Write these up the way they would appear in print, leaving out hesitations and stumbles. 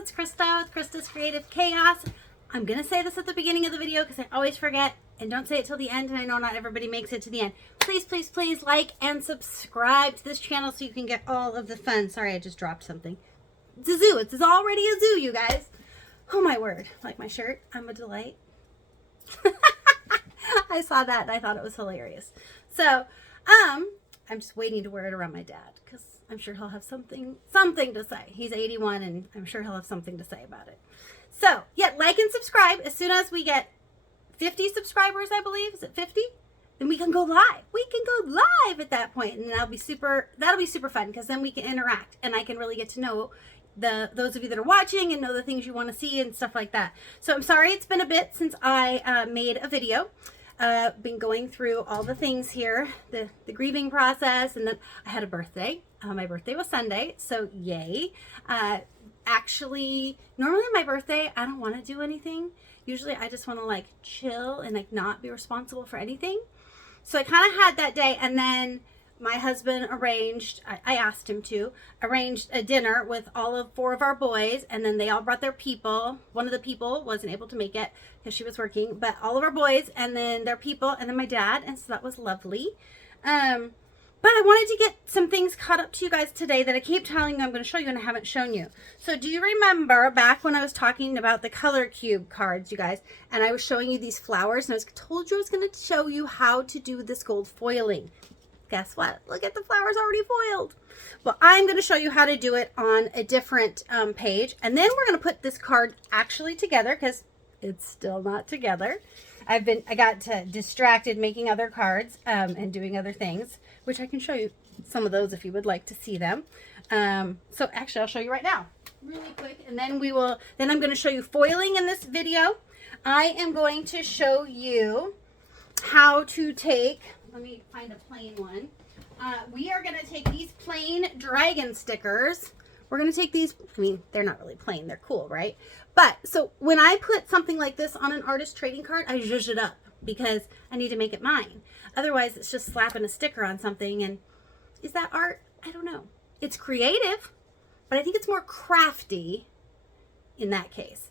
it's Krista with Krista's Creative Chaos. I'm going to say this at the beginning of the video because I always forget, and don't say it till the end, and I know not everybody makes it to the end. Please, please, please like and subscribe to this channel so you can get all of the fun. Sorry, I just dropped something. It's a zoo. It's already a zoo, you guys. Oh my word. Like my shirt, I'm a delight. I saw that and I thought it was hilarious. So, I'm just waiting to wear it around my dad because I'm sure he'll have something to say. He's 81 and I'm sure he'll have something to say about it. So, yeah, like and subscribe. As soon as we get 50 subscribers, I believe, is it 50? Then we can go live. We can go live at that point, and that'll be super fun because then we can interact and I can really get to know those of you that are watching and know the things you want to see and stuff like that. So I'm sorry it's been a bit since I made a video. Been going through all the things here, the grieving process, and then I had a birthday. My birthday was Sunday, so yay. Actually, normally my birthday, I don't want to do anything. Usually I just want to like chill and like not be responsible for anything. So I kind of had that day, and then my husband arranged, I asked him to, arranged a dinner with all 4 of our boys, and then they all brought their people. One of the people wasn't able to make it because she was working, but all of our boys, and then their people, and then my dad, and so that was lovely. But I wanted to get some things caught up to you guys today that I keep telling you I'm going to show you and I haven't shown you. So do you remember back when I was talking about the color cube cards, you guys, and I was showing you these flowers, and I told you I was going to show you how to do this gold foiling. Guess what? Look at the flowers already foiled. Well, I'm going to show you how to do it on a different page. And then we're going to put this card actually together because it's still not together. I got distracted making other cards and doing other things, which I can show you some of those if you would like to see them. So actually, I'll show you right now really quick. And then then I'm going to show you foiling in this video. I am going to show you how to take, let me find a plain one. We are going to take these plain dragon stickers. We're going to take these, I mean, they're not really plain. They're cool, right? But, so when I put something like this on an artist trading card, I zhuzh it up because I need to make it mine. Otherwise, it's just slapping a sticker on something. And is that art? I don't know. It's creative, but I think it's more crafty in that case.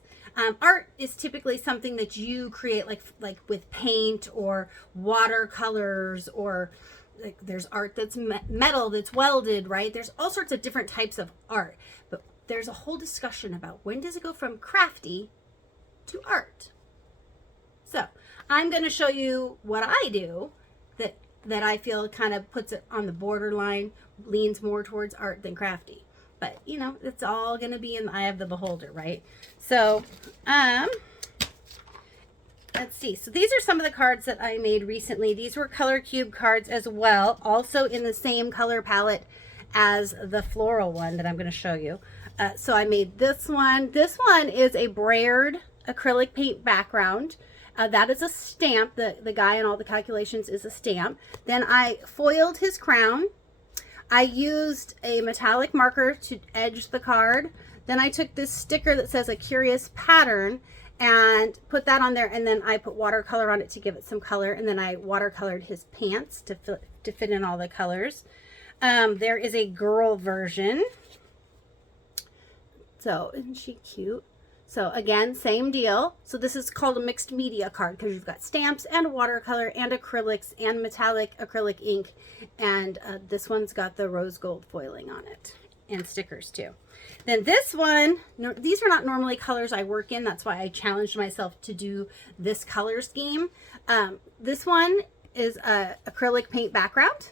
Art is typically something that you create like with paint or watercolors, or like there's art that's metal, that's welded, right? There's all sorts of different types of art, but there's a whole discussion about when does it go from crafty to art. So I'm going to show you what I do that I feel kind of puts it on the borderline, leans more towards art than crafty. But, you know, it's all going to be in the eye of the beholder, right? So, let's see. So these are some of the cards that I made recently. These were color cube cards as well, also in the same color palette as the floral one that I'm going to show you. So I made this one. This one is a brayered acrylic paint background. That is a stamp. The guy in all the calculations is a stamp. Then I foiled his crown. I used a metallic marker to edge the card. Then I took this sticker that says a curious pattern and put that on there, and then I put watercolor on it to give it some color, and then I watercolored his pants to fit in all the colors. There is a girl version. So, isn't she cute? So again, same deal. So this is called a mixed media card because you've got stamps and watercolor and acrylics and metallic acrylic ink. And this one's got the rose gold foiling on it and stickers too. Then this one, these are not normally colors I work in. That's why I challenged myself to do this color scheme. This one is a acrylic paint background.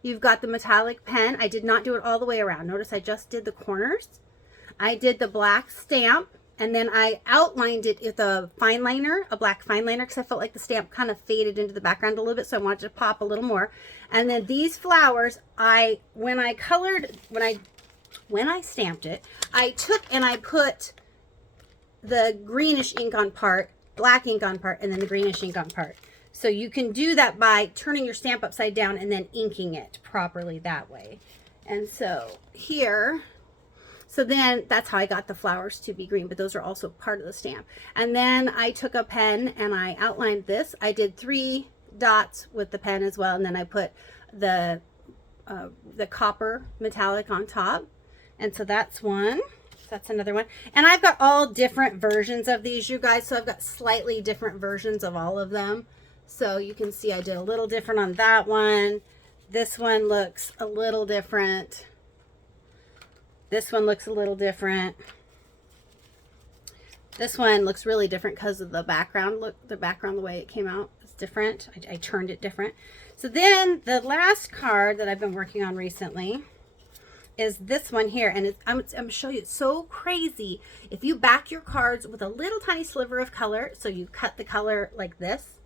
You've got the metallic pen. I did not do it all the way around. Notice I just did the corners. I did the black stamp. And then I outlined it with a fine liner, a black fine liner, because I felt like the stamp kind of faded into the background a little bit, so I wanted to pop a little more. And then these flowers, when I stamped it, I took and I put the greenish ink on part, black ink on part, and then the greenish ink on part. So you can do that by turning your stamp upside down and then inking it properly that way. And so here, so then that's how I got the flowers to be green, but those are also part of the stamp. And then I took a pen and I outlined this. I did 3 dots with the pen as well, and then I put the copper metallic on top. And so that's one. that's another one. And I've got all different versions of these, you guys. So I've got slightly different versions of all of them. So you can see I did a little different on that one. This one looks a little different. This one looks a little different. This one looks really different because of the background. Look, the background, the way it came out is different. I turned it different. So then the last card that I've been working on recently is this one here. And I'm going to show you, it's so crazy. If you back your cards with a little tiny sliver of color, so you cut the color like this,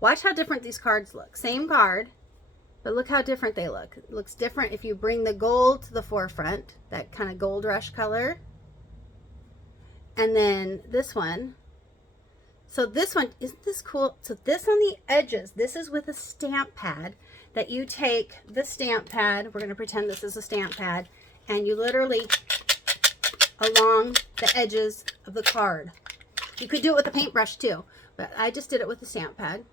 watch how different these cards look. Same card, but look how different they look. It looks different if you bring the gold to the forefront, that kind of gold rush color. And then this one. So this one, isn't this cool? So this on the edges, this is with a stamp pad that you take the stamp pad. We're going to pretend this is a stamp pad. And you literally along the edges of the card. You could do it with a paintbrush too, but I just did it with a stamp pad.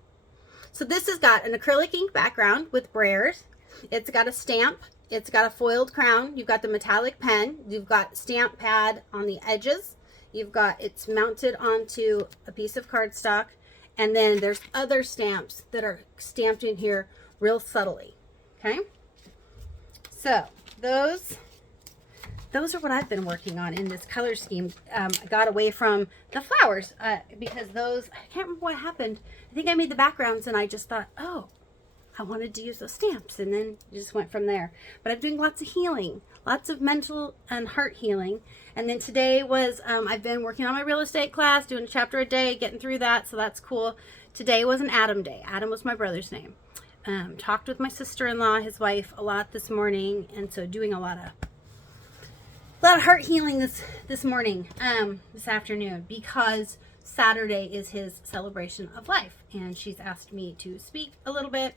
So this has got an acrylic ink background with brayers. It's got a stamp. It's got a foiled crown. You've got the metallic pen. You've got stamp pad on the edges. You've got, it's mounted onto a piece of cardstock, and then there's other stamps that are stamped in here real subtly. Okay, so those are what I've been working on in this color scheme. I got away from the flowers because those, I can't remember what happened. I think I made the backgrounds and I just thought, oh, I wanted to use those stamps, and then just went from there. But I'm doing lots of healing, lots of mental and heart healing. And then today was, I've been working on my real estate class, doing a chapter a day, getting through that, so that's cool. Today was an Adam day. Adam was my brother's name. Talked with my sister-in-law, his wife, a lot this morning, and so doing a lot of heart healing this morning, this afternoon, because Saturday is his celebration of life, and she's asked me to speak a little bit.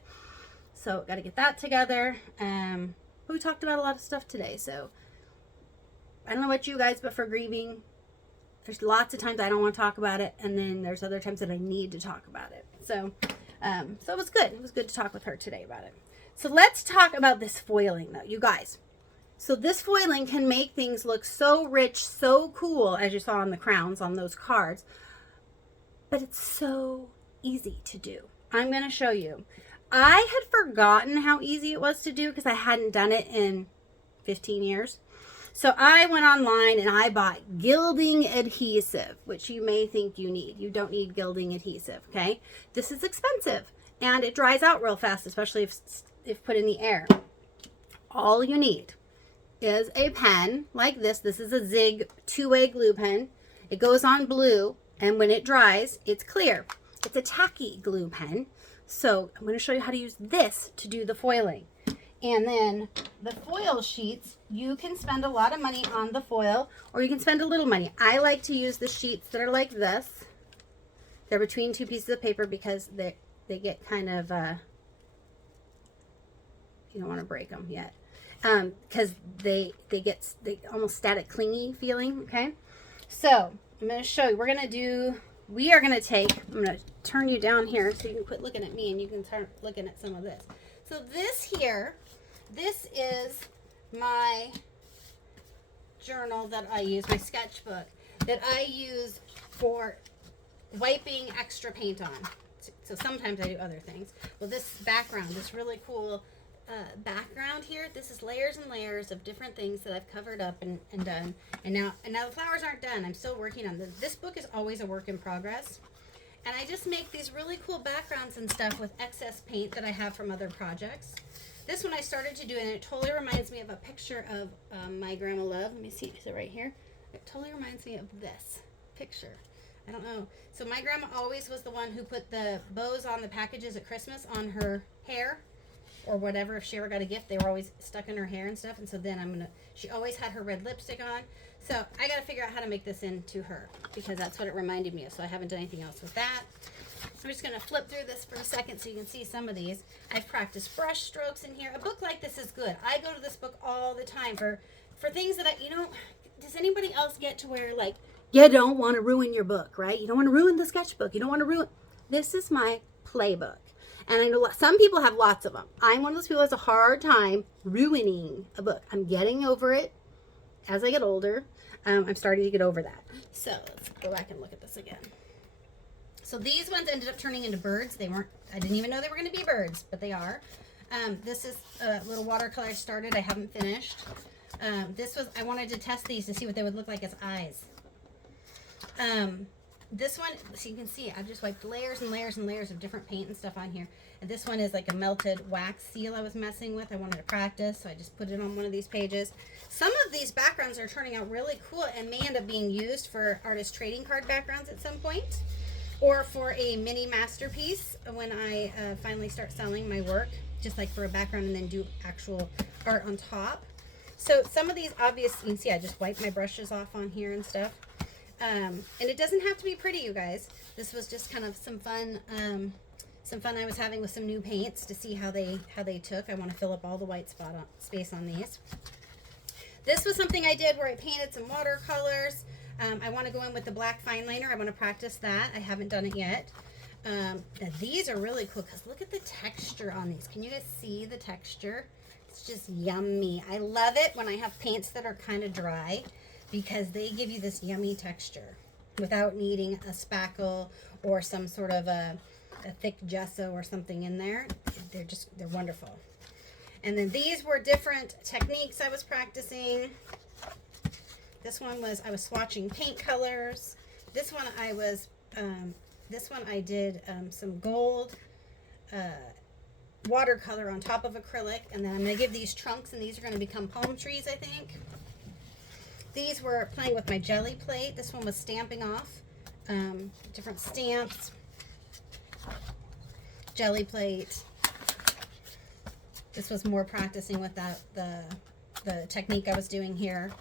So got to get that together. But we talked about a lot of stuff today. So I don't know about you guys, but for grieving, there's lots of times I don't want to talk about it, and then there's other times that I need to talk about it. So it was good. It was good to talk with her today about it. So let's talk about this foiling, though, you guys. So this foiling can make things look so rich, so cool, as you saw on the crowns on those cards. But it's so easy to do. I'm going to show you. I had forgotten how easy it was to do because I hadn't done it in 15 years. So I went online and I bought gilding adhesive, which you may think you need. You don't need gilding adhesive, okay? This is expensive and it dries out real fast, especially if put in the air. All you need is a pen like this. This is a Zig two-way glue pen. It goes on blue, and when it dries, it's clear. It's a tacky glue pen. So I'm going to show you how to use this to do the foiling. And then the foil sheets, you can spend a lot of money on the foil, or you can spend a little money. I like to use the sheets that are like this. They're between two pieces of paper because they get kind of, you don't want to break them yet. Because they almost static clingy feeling, okay? So I'm going to show you, we are going to take, I'm going to turn you down here so you can quit looking at me and you can start looking at some of this. So this here, this is my journal that I use, my sketchbook, that I use for wiping extra paint on. So sometimes I do other things. Well, this background, this really cool background here, this is layers and layers of different things that I've covered up and done. And now the flowers aren't done. I'm still working on this. This book is always a work in progress. And I just make these really cool backgrounds and stuff with excess paint that I have from other projects. This one I started to do, and it totally reminds me of a picture of my Grandma Love. Let me see, is it right here? It totally reminds me of this picture. I don't know. So my grandma always was the one who put the bows on the packages at Christmas on her hair or whatever. If she ever got a gift, they were always stuck in her hair and stuff. And so then she always had her red lipstick on. So I got to figure out how to make this into her because that's what it reminded me of. So I haven't done anything else with that. I'm just going to flip through this for a second so you can see some of these. I've practiced brush strokes in here. A book like this is good. I go to this book all the time for things that does anybody else get to where, like, you don't want to ruin your book, right? You don't want to ruin the sketchbook. You don't want to ruin. This is my playbook. And I know some people have lots of them. I'm one of those people who has a hard time ruining a book. I'm getting over it as I get older. I'm starting to get over that. So let's go back and look at this again. So these ones ended up turning into birds. They weren't, I didn't even know they were going to be birds, but they are. This is a little watercolor I started. I haven't finished. This was, I wanted to test these to see what they would look like as eyes. This one, so you can see, I've just wiped layers and layers and layers of different paint and stuff on here. And this one is like a melted wax seal I was messing with. I wanted to practice, so I just put it on one of these pages. Some of these backgrounds are turning out really cool and may end up being used for artist trading card backgrounds at some point, or for a mini masterpiece when I finally start selling my work, just like for a background and then do actual art on top. So some of these, obviously, you can see I just wiped my brushes off on here and stuff. And it doesn't have to be pretty, you guys. This was just kind of some fun I was having with some new paints to see how they took. I want to fill up all the white space on these. This was something I did where I painted some watercolors. I want to go in with the black fine liner. I want to practice that. I haven't done it yet. Now these are really cool because look at the texture on these. Can you guys see the texture? It's just yummy. I love it when I have paints that are kind of dry, because they give you this yummy texture without needing a spackle or some sort of a thick gesso or something in there. They're wonderful. And then these were different techniques I was practicing. This one was, I was swatching paint colors. This one I did some gold watercolor on top of acrylic, and then I'm going to give these trunks, and these are going to become palm trees, I think. These were playing with my jelly plate. This one was stamping off different stamps, jelly plate. This was more practicing with the technique I was doing here.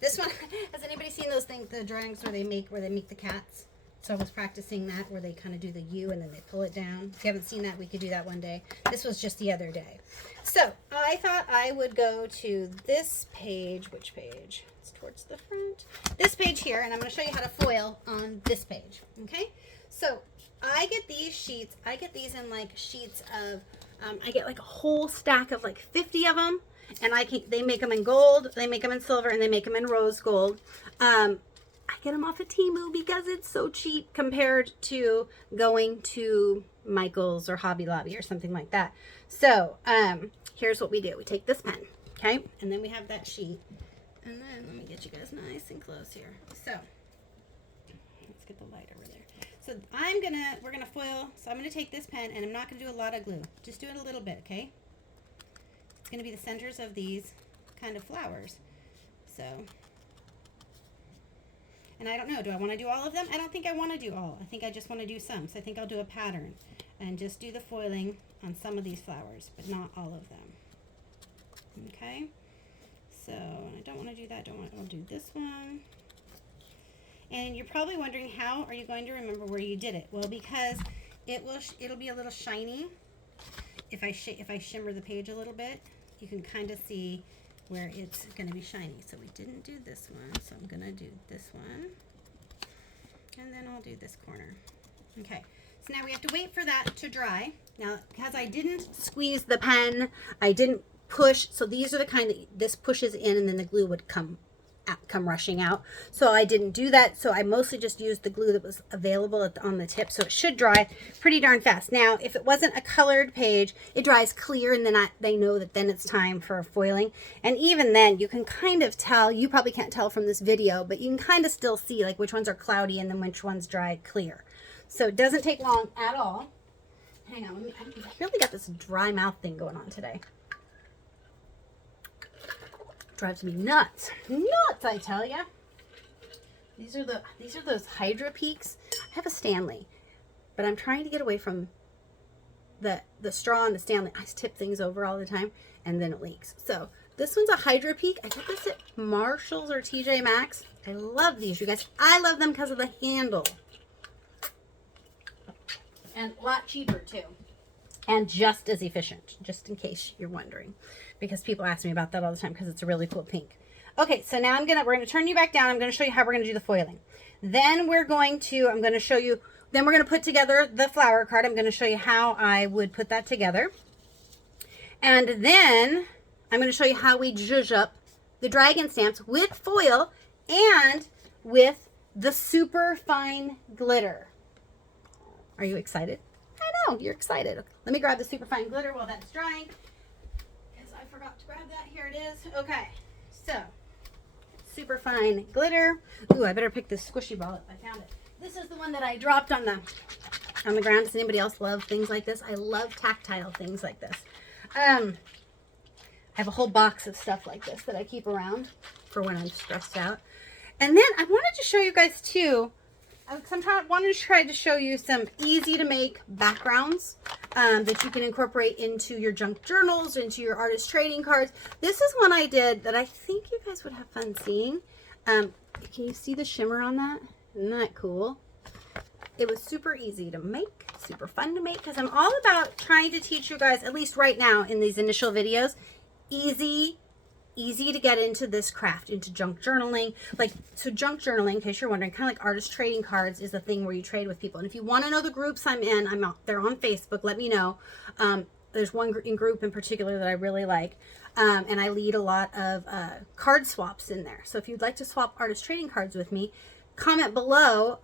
This one, has anybody seen those things, the drawings where they make the cats? So I was practicing that, where they kind of do the U and then they pull it down. If you haven't seen that, we could do that one day. This was just the other day. So I thought I would go to this page. Which page? It's towards the front. This page here, and I'm going to show you how to foil on this page. Okay? So I get these sheets. I get these in like sheets of, I get like a whole stack of like 50 of them. And they make them in gold, they make them in silver, and they make them in rose gold. I get them off of Temu because it's so cheap compared to going to Michael's or Hobby Lobby or something like that. So here's what we do. We take this pen, okay? And then we have that sheet. And then let me get you guys nice and close here. So let's get the light over there. So we're gonna foil. So I'm gonna take this pen, and I'm not gonna do a lot of glue. Just do it a little bit, okay? It's gonna be the centers of these kind of flowers. So, and I don't know, do I want to do all of them? I don't think I want to do all. I think I just want to do some. So I think I'll do a pattern and just do the foiling on some of these flowers, but not all of them. Okay? So I don't want to do that. I'll do this one. And you're probably wondering, how are you going to remember where you did it? Well, because it'll be a little shiny. If I shimmer the page a little bit, you can kind of see where it's going to be shiny. So we didn't do this one, so I'm going to do this one. And then I'll do this corner. Okay, so now we have to wait for that to dry. Now, because I didn't squeeze the pen, I didn't push, so these are the kind that this pushes in and then the glue would come rushing out. So I didn't do that. So I mostly just used the glue that was available on the tip. So it should dry pretty darn fast. Now, if it wasn't a colored page, it dries clear, and then they know that then it's time for foiling. And even then, you can kind of tell, you probably can't tell from this video, but you can kind of still see like which ones are cloudy and then which ones dry clear. So it doesn't take long at all. Hang on, I really got this dry mouth thing going on today. Drives me nuts. Nuts, I tell ya. These are those Hydra Peaks. I have a Stanley, but I'm trying to get away from the straw and the Stanley. I tip things over all the time and then it leaks. So this one's a Hydra Peak. I got this at Marshall's or TJ Maxx. I love these, you guys. I love them because of the handle. And a lot cheaper too. And just as efficient, just in case you're wondering, because people ask me about that all the time because it's a really cool pink. Okay, so now we're going to turn you back down. I'm going to show you how we're going to do the foiling. Then I'm going to show you, then we're going to put together the flower card. I'm going to show you how I would put that together. And then I'm going to show you how we zhuzh up the dragon stamps with foil and with the super fine glitter. Are you excited? I know, you're excited. Let me grab the super fine glitter while that's drying, because I forgot to grab that. Here it is. Okay, so super fine glitter. Ooh, I better pick this squishy ball up. I found it. This is the one that I dropped on the ground. Does anybody else love things like this? I love tactile things like this. I have a whole box of stuff like this that I keep around for when I'm stressed out. And then I wanted to show you guys too, wanted to try to show you some easy to make backgrounds that you can incorporate into your junk journals, into your artist trading cards. This is one I did that I think you guys would have fun seeing. Can you see the shimmer on that? Isn't that cool? It was super easy to make, super fun to make, because I'm all about trying to teach you guys, at least right now in these initial videos, easy to get into this craft, into junk journaling. So junk journaling, in case you're wondering, kind of like artist trading cards is the thing where you trade with people. And if you want to know the groups I'm in, they're on Facebook. Let me know. There's one group in particular that I really like. And I lead a lot of card swaps in there. So if you'd like to swap artist trading cards with me, comment below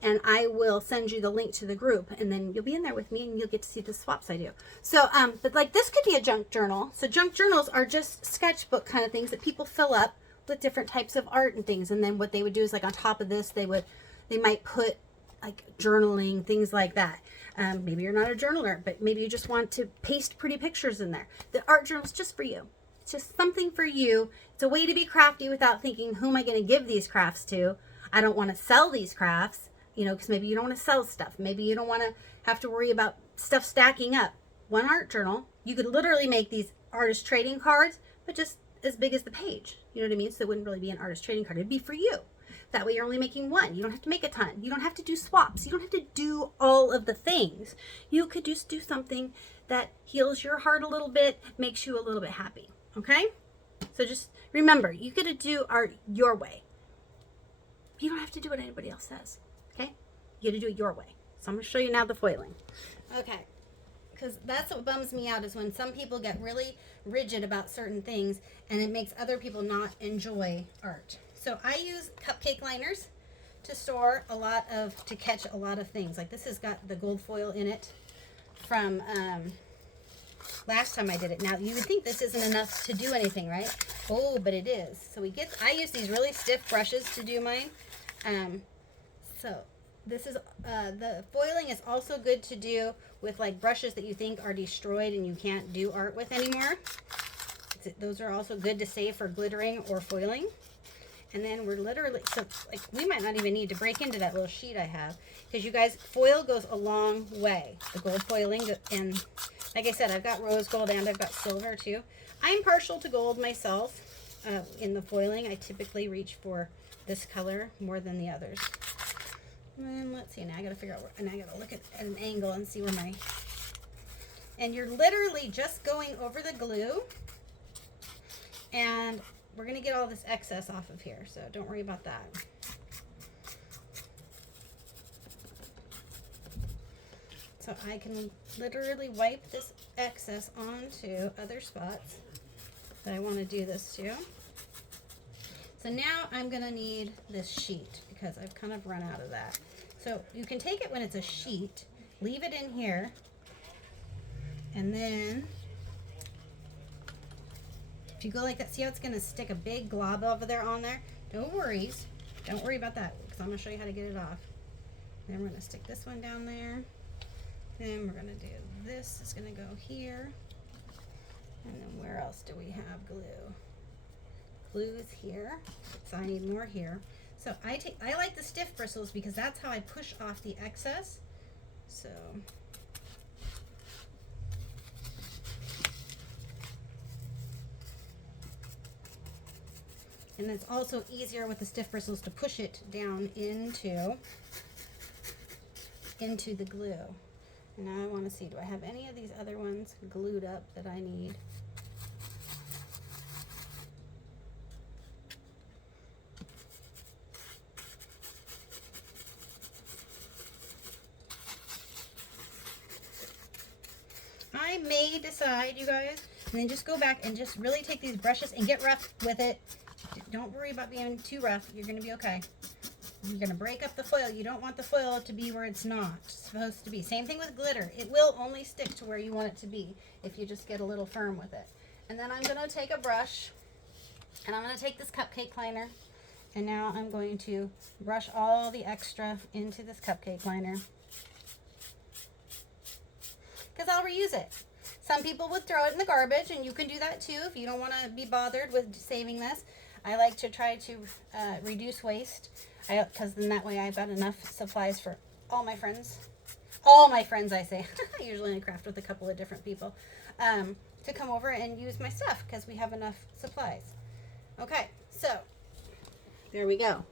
and I will send you the link to the group, and then you'll be in there with me and you'll get to see the swaps I do. So but like this could be a junk journal. So junk journals are just sketchbook kind of things that people fill up with different types of art and things. And then what they would do is, like, on top of this they might put like journaling, things like that. Maybe you're not a journaler, but maybe you just want to paste pretty pictures in there. The art journal is just for you. It's just something for you. It's a way to be crafty without thinking, who am I going to give these crafts to? I don't want to sell these crafts, because maybe you don't want to sell stuff. Maybe you don't want to have to worry about stuff stacking up. One art journal, you could literally make these artist trading cards, but just as big as the page. You know what I mean? So it wouldn't really be an artist trading card. It'd be for you. That way you're only making one. You don't have to make a ton. You don't have to do swaps. You don't have to do all of the things. You could just do something that heals your heart a little bit, makes you a little bit happy. Okay? So just remember, you got to do art your way. You don't have to do what anybody else says, okay? You got to do it your way. So I'm going to show you now the foiling. Okay, because that's what bums me out, is when some people get really rigid about certain things and it makes other people not enjoy art. So I use cupcake liners to catch a lot of things. Like this has got the gold foil in it from last time I did it. Now you would think this isn't enough to do anything, right? Oh, but it is. So I use these really stiff brushes to do mine. So this is the foiling is also good to do with like brushes that you think are destroyed and you can't do art with anymore. Those are also good to save for glittering or foiling. And then we're literally, so like we might not even need to break into that little sheet I have, because you guys, foil goes a long way. The gold foiling, and like I said, I've got rose gold and I've got silver too. I'm partial to gold myself. In the foiling, I typically reach for this color more than the others. And let's see, now I gotta figure out and I gotta look at an angle and see where and you're literally just going over the glue, and we're gonna get all this excess off of here, so don't worry about that. So I can literally wipe this excess onto other spots that I want to do this to. So now I'm going to need this sheet because I've kind of run out of that. So you can take it when it's a sheet, leave it in here, and then if you go like that, see how it's going to stick a big glob over there on there? Don't worry about that, because I'm going to show you how to get it off. Then we're going to stick this one down there. Then we're going to do this. It's going to go here. And then where else do we have glue? Glue is here, so I need more here. So I like the stiff bristles because that's how I push off the excess. So and it's also easier with the stiff bristles to push it down into the glue. And now I want to see, do I have any of these other ones glued up that I need? I may decide, you guys, And then just go back and just really take these brushes and get rough with it. Don't worry about being too rough. You're going to be okay. You're going to break up the foil. You don't want the foil to be where it's not supposed to be. Same thing with glitter. It will only stick to where you want it to be if you just get a little firm with it. And then I'm going to take a brush, and I'm going to take this cupcake liner, and now I'm going to brush all the extra into this cupcake liner, because I'll reuse it. Some people would throw it in the garbage, and you can do that too if you don't want to be bothered with saving this. I like to try to reduce waste, because then that way I've got enough supplies for all my friends. All my friends, I say. I usually only craft with a couple of different people. To come over and use my stuff, because we have enough supplies. Okay, so there we go.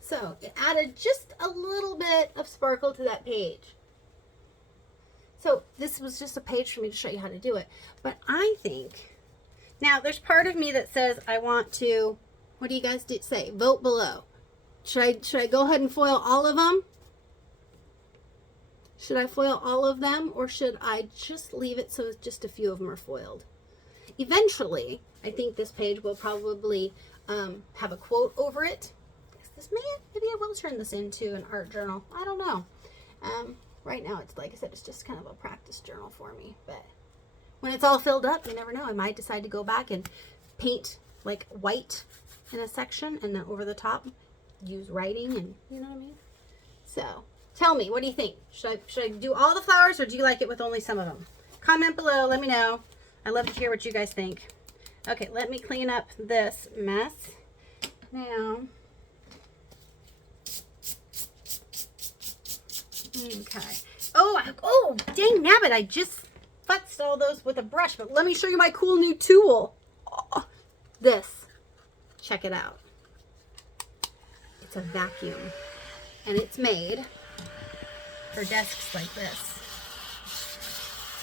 So it added just a little bit of sparkle to that page. So this was just a page for me to show you how to do it. But I think, now there's part of me that says I want to, what do you guys say? Vote below. Should I go ahead and foil all of them? Should I foil all of them, or should I just leave it so just a few of them are foiled? Eventually, I think this page will probably have a quote over it. Maybe I will turn this into an art journal. I don't know. Right now, it's like I said, it's just kind of a practice journal for me. But when it's all filled up, you never know. I might decide to go back and paint like white in a section, and then over the top, use writing, and you know what I mean? So tell me, what do you think? Should I do all the flowers, or do you like it with only some of them? Comment below. Let me know. I love to hear what you guys think. Okay, let me clean up this mess now. Okay. Oh, dang nabbit. I just futzed all those with a brush, but let me show you my cool new tool. Oh, this. Check it out. It's a vacuum, and it's made for desks like this.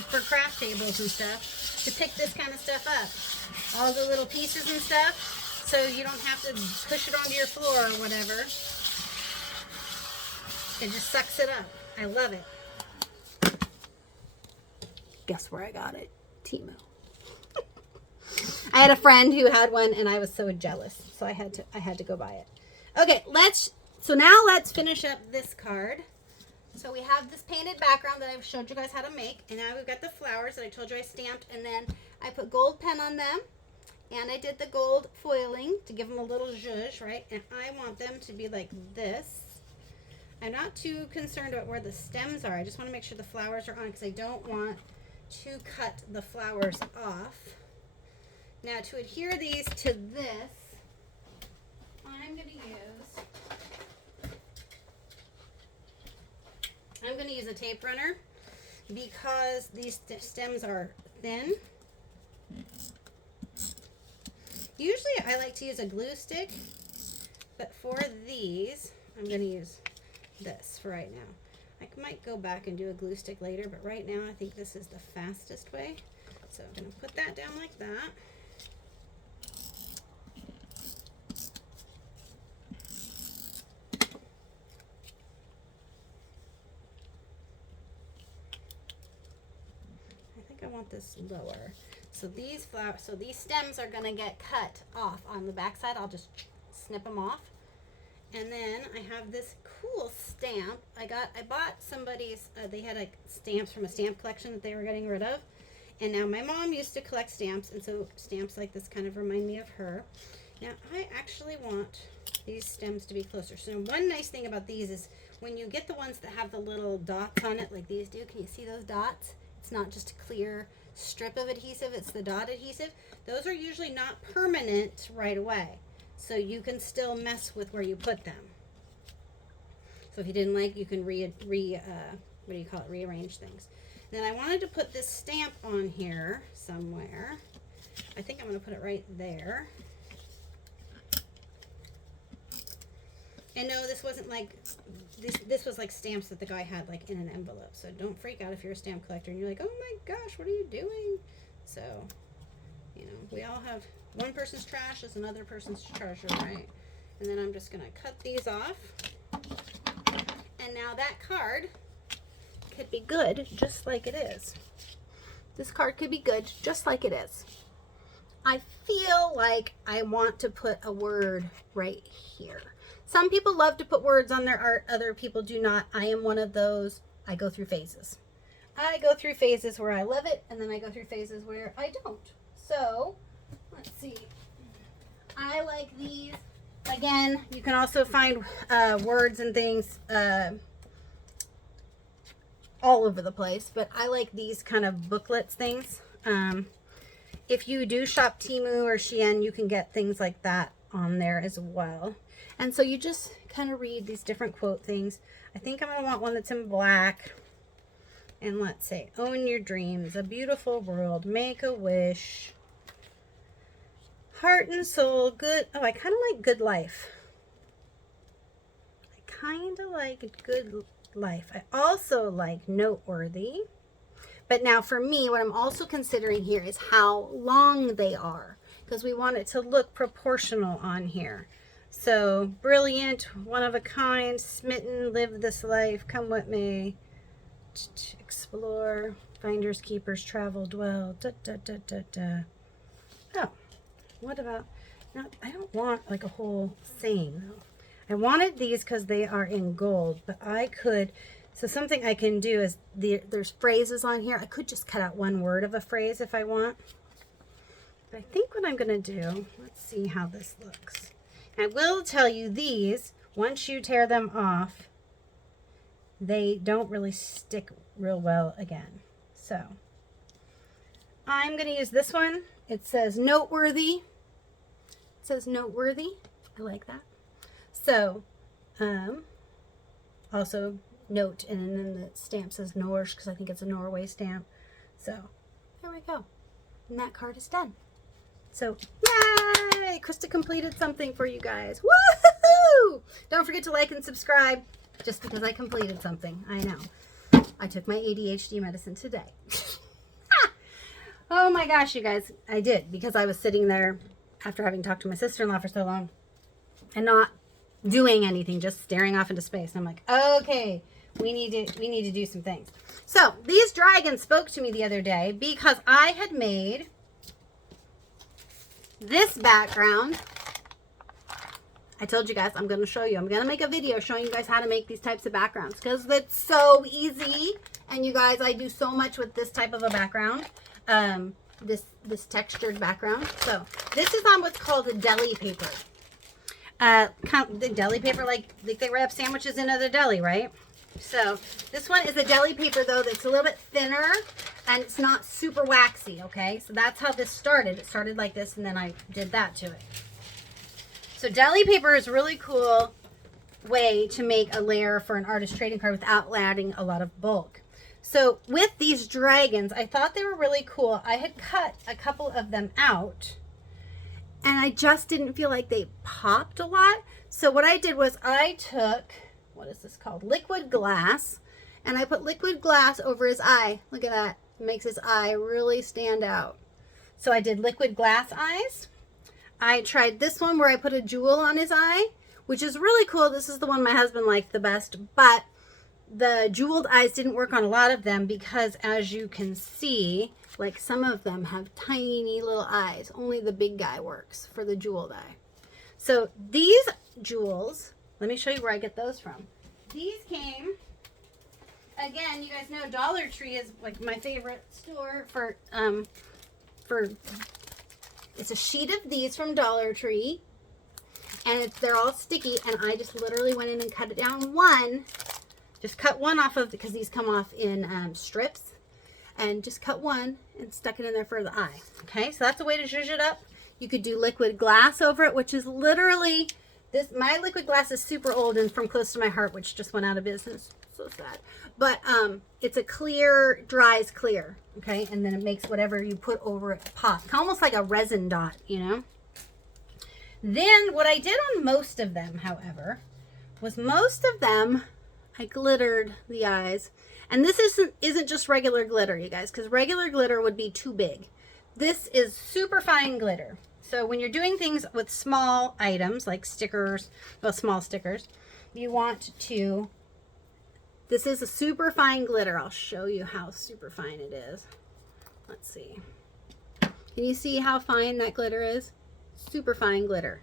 For craft tables and stuff, to pick this kind of stuff up. All the little pieces and stuff, so you don't have to push it onto your floor or whatever. It just sucks it up. I love it. Guess where I got it? Temu. I had a friend who had one, and I was so jealous, so I had to go buy it. Okay, so now let's finish up this card. So we have this painted background that I've showed you guys how to make, and now we've got the flowers that I told you I stamped, and then I put gold pen on them, and I did the gold foiling to give them a little zhuzh, right? And I want them to be like this. I'm not too concerned about where the stems are. I just want to make sure the flowers are on, because I don't want to cut the flowers off. Now to adhere these to this, I'm going to use a tape runner, because these stems are thin. Usually I like to use a glue stick, but for these, I'm going to use this for right now. I might go back and do a glue stick later, but right now I think this is the fastest way. So I'm going to put that down like that. I think I want this lower. So these stems are going to get cut off on the back side. I'll just snip them off. And then I have this cool stamp. I bought somebody's, they had like stamps from a stamp collection that they were getting rid of. And now my mom used to collect stamps, and so stamps like this kind of remind me of her. Now I actually want these stems to be closer. So one nice thing about these is when you get the ones that have the little dots on it like these do, can you see those dots? It's not just a clear strip of adhesive, it's the dot adhesive. Those are usually not permanent right away. So you can still mess with where you put them. So if you didn't like, you can rearrange things. Then I wanted to put this stamp on here somewhere. I think I'm going to put it right there. And no, this wasn't like, this was like stamps that the guy had like in an envelope. So don't freak out if you're a stamp collector and you're like, oh my gosh, what are you doing? So, you know, we all have, one person's trash is another person's treasure, right? And then I'm just going to cut these off. And now that card could be good just like it is. This card could be good just like it is. I feel like I want to put a word right here. Some people love to put words on their art. Other people do not. I am one of those. I go through phases. I go through phases where I love it, and then I go through phases where I don't. So, let's see. I like these. Again, you can also find words and things all over the place, but I like these kind of booklets things. If you do shop Temu or Shein, you can get things like that on there as well. And so you just kind of read these different quote things. I think I'm going to want one that's in black. And let's say, own your dreams, a beautiful world, make a wish, heart and soul, good. Oh, I kind of like good life. I kind of like good life. I also like noteworthy. But now for me, what I'm also considering here is how long they are, because we want it to look proportional on here. So brilliant, one of a kind, smitten, live this life, come with me, explore, finders, keepers, travel, dwell, da, da, da, da, da. Oh, what about, now I don't want like a whole thing though. I wanted these because they are in gold, but I could, so something I can do is, there's phrases on here. I could just cut out one word of a phrase if I want. But I think what I'm going to do, let's see how this looks. I will tell you these, once you tear them off, they don't really stick real well again. So I'm going to use this one. It says noteworthy. It says noteworthy. I like that. So also note, and then the stamp says Norse because I think it's a Norway stamp. So there we go. And that card is done. So yay! Krista completed something for you guys. Woohoo! Don't forget to like and subscribe just because I completed something. I know. I took my ADHD medicine today. Oh my gosh, you guys. I did, because I was sitting there after having talked to my sister-in-law for so long and not doing anything, just staring off into space. And I'm like, okay, we need to do some things. So these dragons spoke to me the other day because I had made this background. I told you guys I'm going to show you. I'm going to make a video showing you guys how to make these types of backgrounds because it's so easy. And you guys, I do so much with this type of a background, this textured background. So this is on what's called a deli paper. The deli paper, like they wrap sandwiches in at the deli, right? So this one is a deli paper though that's a little bit thinner and it's not super waxy, okay? So that's how this started. It started like this and then I did that to it. So deli paper is a really cool way to make a layer for an artist trading card without adding a lot of bulk. So with these dragons, I thought they were really cool. I had cut a couple of them out and I just didn't feel like they popped a lot. So what I did was I took, what is this called? Liquid glass. And I put liquid glass over his eye. Look at that. It makes his eye really stand out. So I did liquid glass eyes. I tried this one where I put a jewel on his eye, which is really cool. This is the one my husband liked the best. But the jeweled eyes didn't work on a lot of them because, as you can see, like some of them have tiny little eyes. Only the big guy works for the jeweled eye. So these jewels, let me show you where I get those from. These came, again, you guys know Dollar Tree is like my favorite store for it's a sheet of these from Dollar Tree, and they're all sticky, and I just literally went in and cut it down one. Just cut one off of, because these come off in strips, and just cut one and stuck it in there for the eye. Okay, so that's a way to zhuzh it up. You could do liquid glass over it, which is literally this. My liquid glass is super old and from Close to My Heart, which just went out of business. So sad. But it's a clear, dries clear. Okay, and then it makes whatever you put over it pop. Almost like a resin dot, you know. Then what I did on most of them, however, was most of them I glittered the eyes. And this isn't just regular glitter, you guys, because regular glitter would be too big. This is super fine glitter. So when you're doing things with small items like stickers, well, small stickers, you want to, this is a super fine glitter. I'll show you how super fine it is. let's see. Can you see how fine that glitter is? Super fine glitter.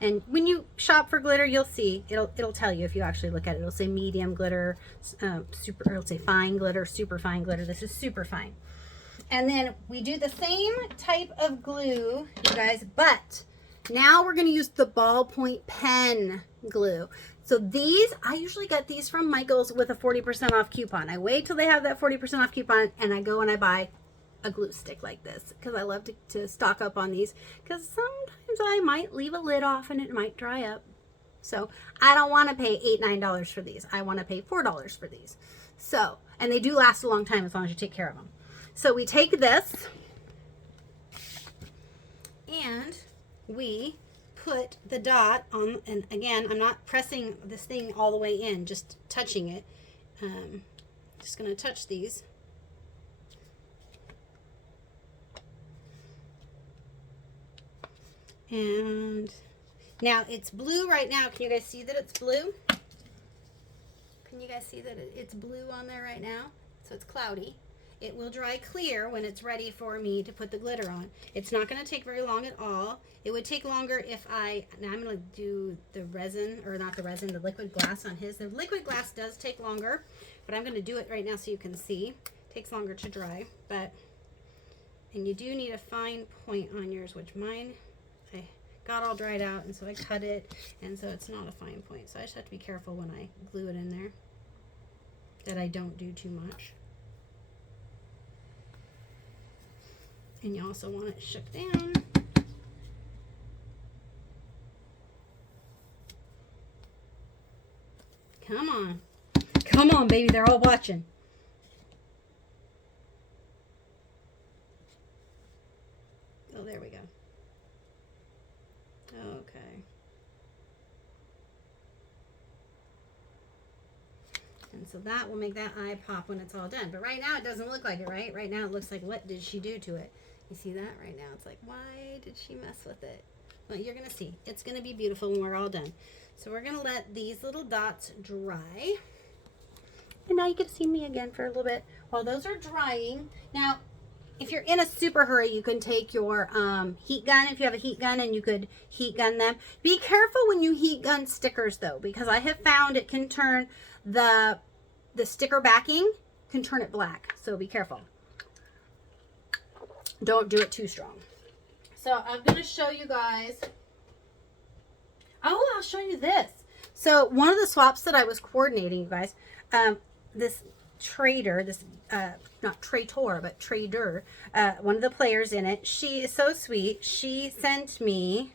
And when you shop for glitter, you'll see, it'll tell you if you actually look at it. It'll say medium glitter, it'll say fine glitter, super fine glitter. This is super fine. And then we do the same type of glue, you guys, but now we're going to use the ballpoint pen glue. So these, I usually get these from Michael's with a 40% off coupon. I wait till they have that 40% off coupon and I go and I buy a glue stick like this because I love to stock up on these because sometimes I might leave a lid off and it might dry up. So I don't want to pay $8, $9 for these. I want to pay $4 for these. So, and they do last a long time as long as you take care of them. So we take this and we put the dot on, and again, I'm not pressing this thing all the way in, just touching it. Just going to touch these. And now it's blue right now. Can you guys see that it's blue? Can you guys see that it's blue on there right now? So it's cloudy. It will dry clear when it's ready for me to put the glitter on. It's not going to take very long at all. It would take longer if now I'm going to do the resin, or not the resin, the liquid glass on his. The liquid glass does take longer, but I'm going to do it right now so you can see. It takes longer to dry, and you do need a fine point on yours, which mine, I got all dried out, and so I cut it, and so it's not a fine point. So I just have to be careful when I glue it in there that I don't do too much. And you also want it shook down. Come on. Come on, baby. They're all watching. Oh, there we go. Okay. And so that will make that eye pop when it's all done. But right now it doesn't look like it, right? Right now it looks like, what did she do to it? You see that right now? It's like, why did she mess with it? Well, you're going to see. It's going to be beautiful when we're all done. So we're going to let these little dots dry. And now you get to see me again for a little bit while those are drying. Now, if you're in a super hurry, you can take your heat gun, if you have a heat gun, and you could heat gun them. Be careful when you heat gun stickers, though, because I have found it can turn the sticker backing, can turn it black. So be careful. Don't do it too strong. So I'm going to show you guys. Oh, I'll show you this. So one of the swaps that I was coordinating, you guys, this trader, not traitor, but trader, one of the players in it, she is so sweet. She sent me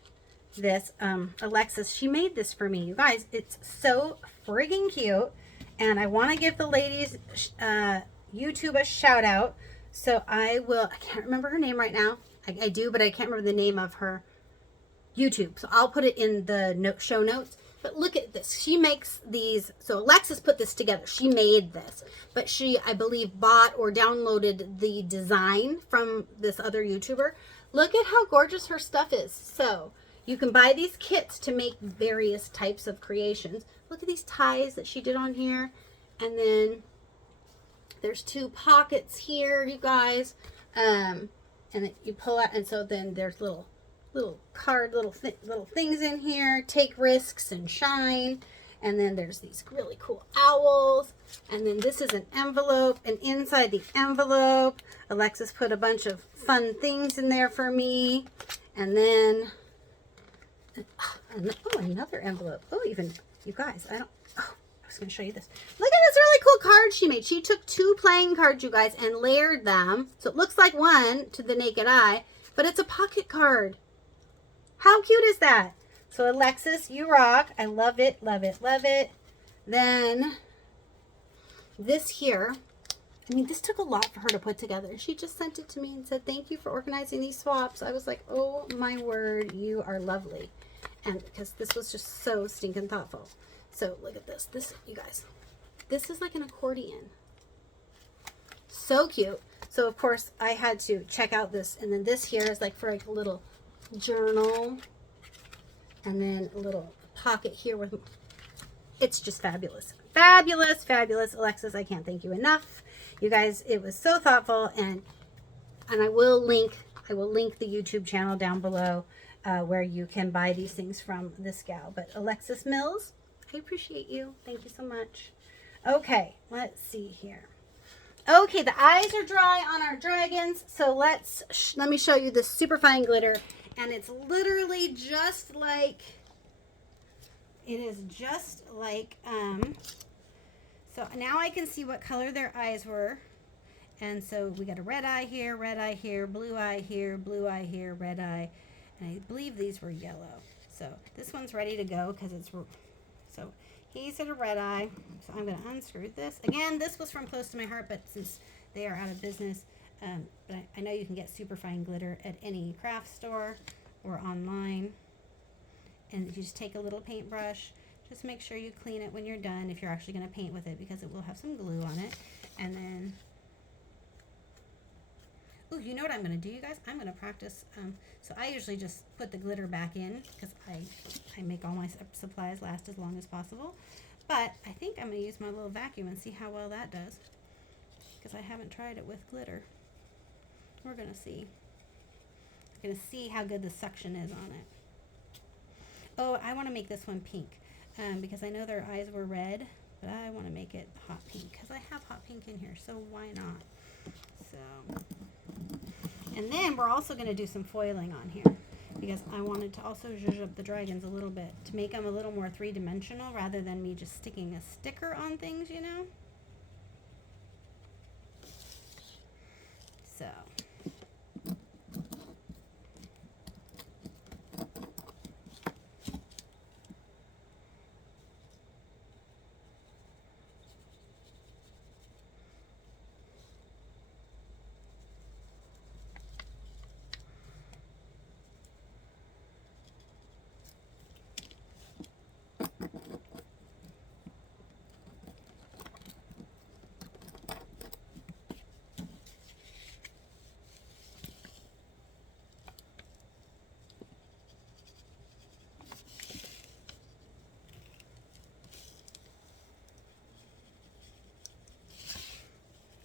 this, Alexis, she made this for me. You guys, it's so friggin' cute. And I want to give the ladies YouTube a shout out. So I can't remember her name right now. I do, but I can't remember the name of her YouTube. So I'll put it in the show notes. But look at this. She makes these. So Alexis put this together. She made this. But she, I believe, bought or downloaded the design from this other YouTuber. Look at how gorgeous her stuff is. So you can buy these kits to make various types of creations. Look at these ties that she did on here. And then there's two pockets here, you guys. And then you pull out, and so then there's little things in here. Take risks and shine. And then there's these really cool owls. And then this is an envelope. And inside the envelope, Alexis put a bunch of fun things in there for me. And then, another envelope. Oh, even, you guys, I was going to show you this. Look at this really cool card she made. She took 2 playing cards, you guys, and layered them. So it looks like one to the naked eye, but it's a pocket card. How cute is that? So Alexis, you rock. I love it, love it, love it. Then this here, I mean, this took a lot for her to put together. She just sent it to me and said, thank you for organizing these swaps. I was like, oh my word, you are lovely. And because this was just so stinking thoughtful. So look at this. This, you guys, this is like an accordion. So cute. So of course I had to check out this. And then this here is like for like a little journal. And then a little pocket here with, it's just fabulous. Fabulous, fabulous. Alexis, I can't thank you enough. You guys, it was so thoughtful. And And I will link the YouTube channel down below where you can buy these things from this gal. But Alexis Mills, I appreciate you. Thank you so much. Okay, let's see here. Okay, the eyes are dry on our dragons, so let me show you this super fine glitter, and it's literally just like, it is just like, so now I can see what color their eyes were, and so we got a red eye here, blue eye here, blue eye here, red eye, and I believe these were yellow. So this one's ready to go because it's, so he's at a red eye, so I'm going to unscrew this. Again, this was from Close to My Heart, but since they are out of business, but I know you can get super fine glitter at any craft store or online. And you just take a little paintbrush. Just make sure you clean it when you're done if you're actually going to paint with it, because it will have some glue on it. And then, ooh, you know what I'm going to do, you guys? I'm going to practice. So I usually just put the glitter back in because I make all my supplies last as long as possible. But I think I'm going to use my little vacuum and see how well that does, because I haven't tried it with glitter. We're going to see. We're going to see how good the suction is on it. Oh, I want to make this one pink because I know their eyes were red, but I want to make it hot pink because I have hot pink in here, so why not? So, and then we're also going to do some foiling on here because I wanted to also zhuzh up the dragons a little bit to make them a little more three-dimensional rather than me just sticking a sticker on things, you know? So.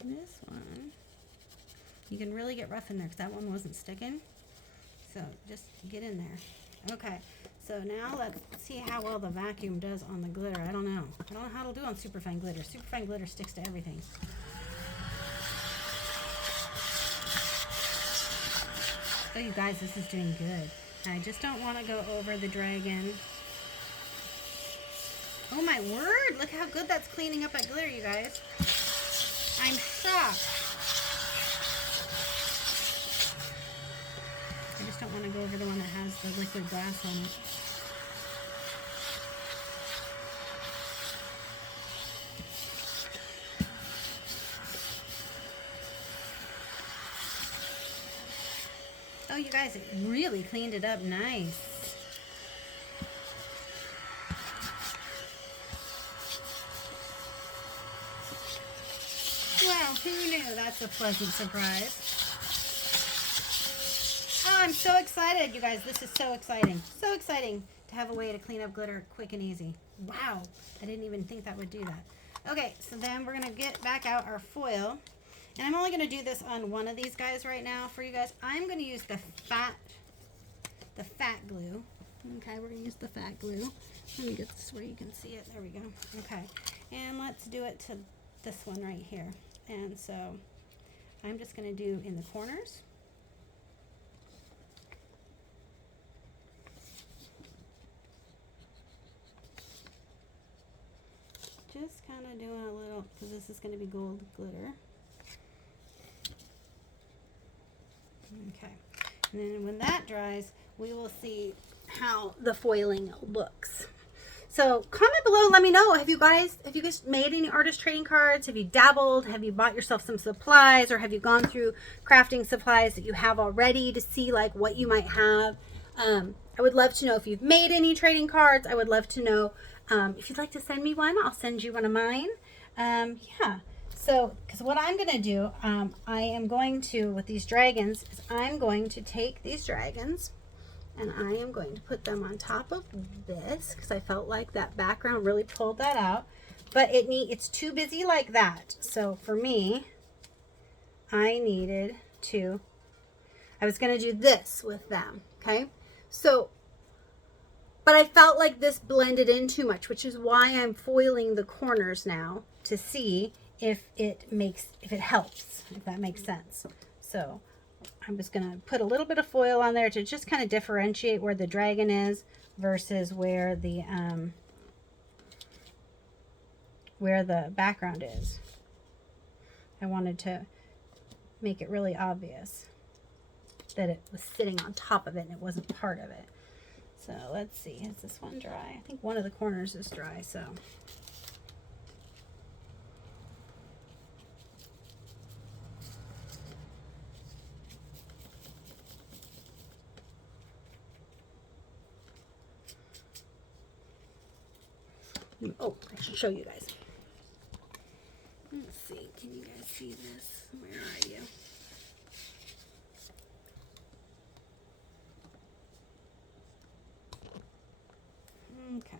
This one, you can really get rough in there because that one wasn't sticking. So just get in there. Okay, so now let's see how well the vacuum does on the glitter. I don't know how it'll do on superfine glitter. Superfine glitter sticks to everything. Oh, you guys, this is doing good. I just don't want to go over the dragon. Oh my word, look how good that's cleaning up that glitter, you guys. I'm shocked. I just don't want to go over the one that has the liquid glass on it. Oh, you guys, it really cleaned it up nice. Wow, who knew? That's a pleasant surprise. Oh, I'm so excited, you guys. This is so exciting. So exciting to have a way to clean up glitter quick and easy. Wow, I didn't even think that would do that. Okay, so then we're going to get back out our foil. And I'm only going to do this on one of these guys right now for you guys. I'm going to use the fat glue. Okay, we're going to use the fat glue. Let me get this where you can see it. There we go. Okay, and let's do it to this one right here. And so I'm just going to do in the corners. Just kind of doing a little, because this is going to be gold glitter. Okay, and then when that dries, we will see how the foiling looks. So comment below, let me know, have you guys made any artist trading cards? Have you dabbled? Have you bought yourself some supplies, or have you gone through crafting supplies that you have already to see like what you might have? I would love to know if you've made any trading cards. I would love to know if you'd like to send me one. I'll send you one of mine. Yeah. So, because what I'm going to do, I am going to, with these dragons, is I'm going to take these dragons and I am going to put them on top of this because I felt like that background really pulled that out. But it's too busy like that. So for me, I needed to I was going to do this with them. Okay. So, but I felt like this blended in too much, which is why I'm foiling the corners now to see if it helps, if that makes sense. So I'm just going to put a little bit of foil on there to just kind of differentiate where the dragon is versus where the background is. I wanted to make it really obvious that it was sitting on top of it and it wasn't part of it. So let's see, is this one dry? I think one of the corners is dry, so. Oh, I should show you guys. Let's see, can you guys see this? Where are you? Okay.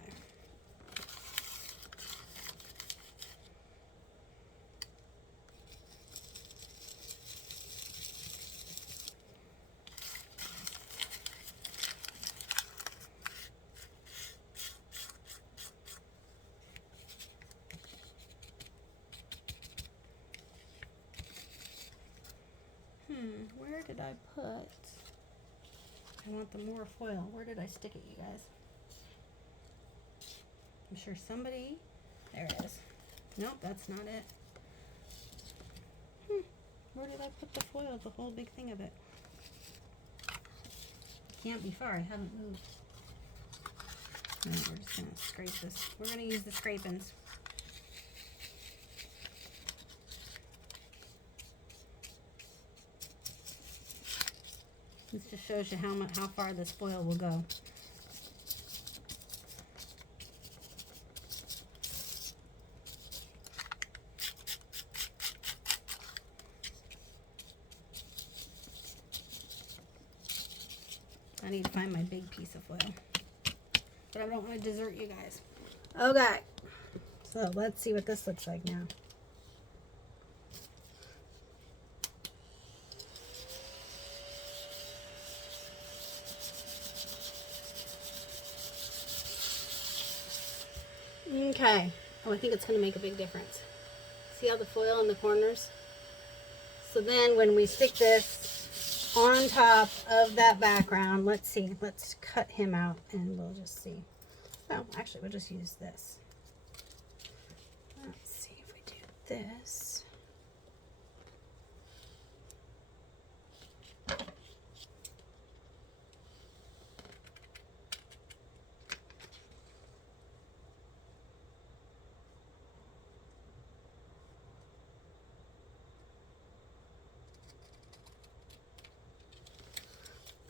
Where did I put? I want the more foil. Where did I stick it, you guys? I'm sure somebody, there it is. Nope, that's not it. Where did I put the foil, the whole big thing of it? Can't be far, I haven't moved. No, we're just gonna scrape this. We're gonna use the scrapings. This just shows you how far this foil will go. I need to find my big piece of foil. But I don't want to desert you guys. Okay. So let's see what this looks like now. Okay. Oh, I think it's going to make a big difference. See all the foil in the corners? So then when we stick this on top of that background, let's see. Let's cut him out and we'll just see. Well, actually, we'll just use this. Let's see if we do this.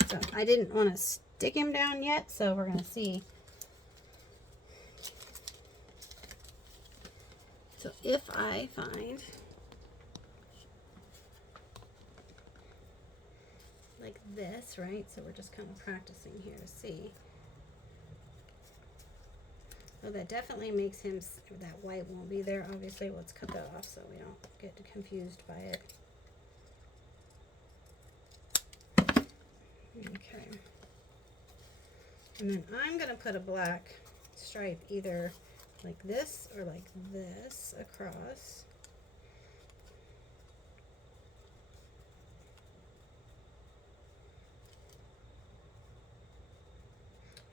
So I didn't want to stick him down yet, so we're going to see. So if I find like this, right? So we're just kind of practicing here to see. So that definitely makes him, that white won't be there. Obviously, let's cut that off so we don't get confused by it. Okay. And then I'm going to put a black stripe either like this or like this across.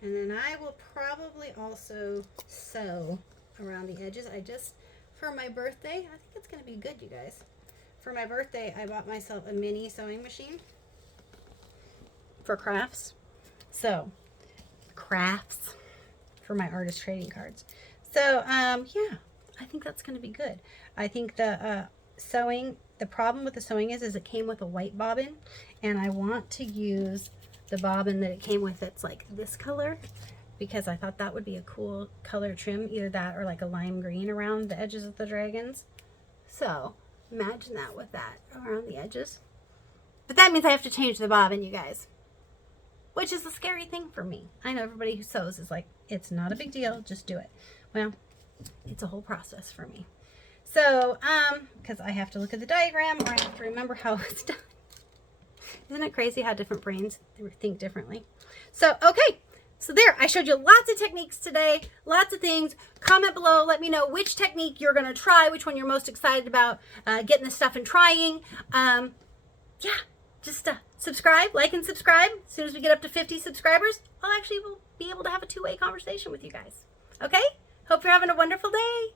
And then I will probably also sew around the edges. For my birthday, I think it's going to be good, you guys. For my birthday, I bought myself a mini sewing machine for crafts. So, crafts for my artist trading cards. So, yeah, I think that's going to be good. I think the sewing, the problem with the sewing is it came with a white bobbin, and I want to use the bobbin that it came with that's like this color, because I thought that would be a cool color trim, either that or like a lime green around the edges of the dragons. So, imagine that with that around the edges. But that means I have to change the bobbin, you guys. Which is a scary thing for me. I know everybody who sews is like, it's not a big deal, just do it. Well, it's a whole process for me. So, because I have to look at the diagram or I have to remember how it's done. Isn't it crazy how different brains think differently? So, okay. So there, I showed you lots of techniques today, lots of things. Comment below, let me know which technique you're going to try, which one you're most excited about getting this stuff and trying. Yeah, just subscribe, like and subscribe. As soon as we get up to 50 subscribers, I'll actually be able to have a two-way conversation with you guys. Okay? Hope you're having a wonderful day.